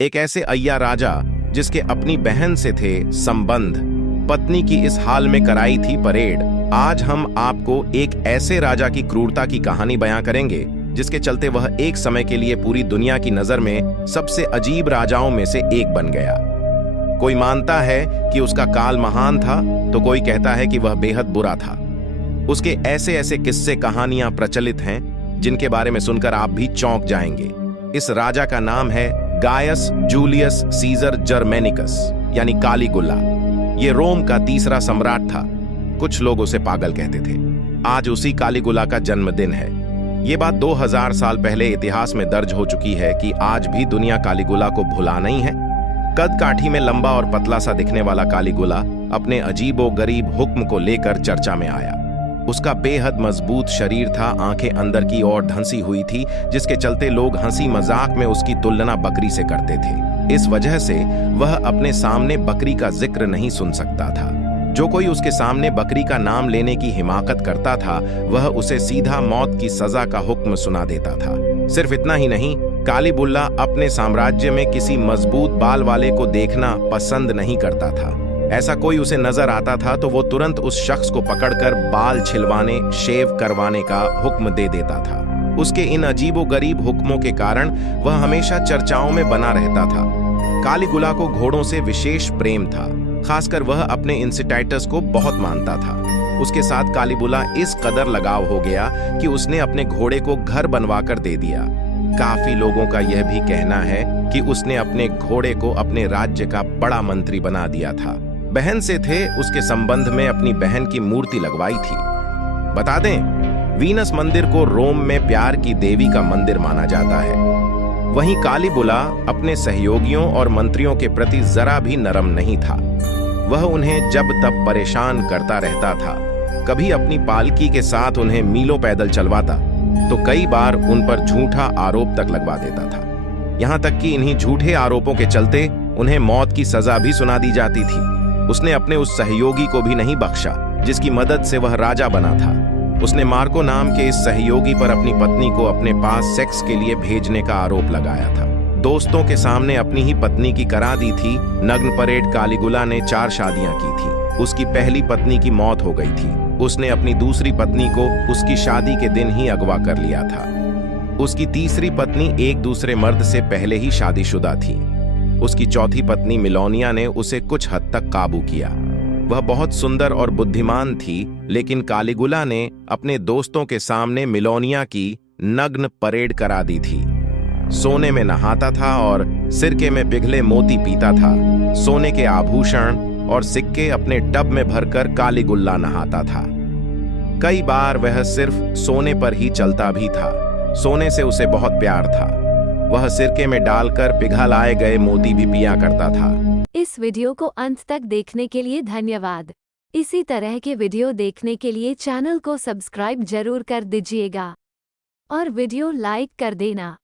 एक ऐसे अय्या राजा जिसके अपनी बहन से थे संबंध, पत्नी की इस हाल में कराई थी परेड। आज हम आपको एक ऐसे राजा की क्रूरता की कहानी बयां करेंगे जिसके चलते वह एक समय के लिए पूरी दुनिया की नजर में सबसे अजीब राजाओं में से एक बन गया। कोई मानता है कि उसका काल महान था, तो कोई कहता है कि वह बेहद बुरा था। उसके ऐसे ऐसे किस्से कहानियां प्रचलित हैं जिनके बारे में सुनकर आप भी चौंक जाएंगे। इस राजा का नाम है गायस जूलियस सीजर जर्मेनिकस, यानी कालीगुला। ये रोम का तीसरा सम्राट था। कुछ लोग उसे पागल कहते थे। आज उसी कालीगुला का जन्मदिन है। ये बात 2000 साल पहले इतिहास में दर्ज हो चुकी है कि आज भी दुनिया कालीगुला को भुला नहीं है। कद काठी में लंबा और पतला सा दिखने वाला कालीगुला अपने अजीबो गरीब हुक्म को लेकर चर्चा में आया। उसका बेहद मजबूत शरीर था, आंखें अंदर की ओर धंसी हुई थी, जिसके चलते लोग हंसी मजाक में उसकी तुलना बकरी से करते थे। इस वजह से वह अपने सामने बकरी का जिक्र नहीं सुन सकता था। जो कोई उसके सामने बकरी का नाम लेने की हिमाकत करता था, वह उसे सीधा मौत की सजा का हुक्म सुना देता था। सिर्फ इतना ही नहीं, कालीबुल्ला अपने साम्राज्य में किसी मजबूत बाल वाले को देखना पसंद नहीं करता था। ऐसा कोई उसे नजर आता था तो वो तुरंत उस शख्स को पकड़कर बाल छिलवाने, शेव करवाने का हुक्म दे देता था। उसके इन अजीबो गरीब हुक्मों के कारण वह हमेशा चर्चाओं में बना रहता था। कालीगुला को घोड़ों से विशेष प्रेम था, खासकर वह अपने इंसिटाइटस को बहुत मानता था। उसके साथ कालीबुला इस कदर लगाव हो गया कि उसने अपने घोड़े को घर बनवाकर दे दिया। काफी लोगों का यह भी कहना है कि उसने अपने घोड़े को अपने राज्य का बड़ा मंत्री बना दिया था। बहन से थे, उसके संबंध में अपनी बहन की मूर्ति लगवाई थी। बता दें, वीनस मंदिर को रोम में प्यार की देवी का मंदिर माना जाता है। वहीं कालीबुला अपने सहयोगियों और मंत्रियों के प्रति जरा भी नरम नहीं था। वह उन्हें जब तब परेशान करता रहता था। कभी अपनी पालकी के साथ उन्हें मीलों पैदल चलवाता, तो कई बार उन पर झूठा आरोप तक लगवा देता था। यहां तक कि इन्हीं झूठे आरोपों के चलते उन्हें मौत की सजा भी सुना दी जाती थी। उसने अपने उस सहयोगी को भी नहीं बख्शा जिसकी मदद से वह राजा बना था। उसने मार्को नाम के इस सहयोगी पर अपनी पत्नी को अपने पास सेक्स के लिए भेजने का आरोप लगाया था। दोस्तों के सामने अपनी ही पत्नी की करा दी थी नग्न परेड। कालीगुला ने 4 शादियां की थी। उसकी पहली पत्नी की मौत हो गई थी। उसने अपनी दूसरी पत्नी को उसकी शादी के दिन ही अगवा कर लिया था। उसकी तीसरी पत्नी एक दूसरे मर्द से पहले ही शादीशुदा थी। उसकी चौथी पत्नी मिलोनिया ने उसे कुछ हद तक काबू किया। वह बहुत सुंदर और बुद्धिमान थी, लेकिन कालीगुला ने अपने दोस्तों के सामने मिलोनिया की नग्न परेड करा दी थी। सोने में नहाता था और सिरके में पिघले मोती पीता था। सोने के आभूषण और सिक्के अपने टब में भरकर कालीगुल्ला नहाता था। कई बार वह सिर्फ सोने पर ही चलता भी था। सोने से उसे बहुत प्यार था। वह सिरके में डालकर पिघलाए गए मोती भी पिया करता था। इस वीडियो को अंत तक देखने के लिए धन्यवाद। इसी तरह के वीडियो देखने के लिए चैनल को सब्सक्राइब जरूर कर दीजिएगा और वीडियो लाइक कर देना।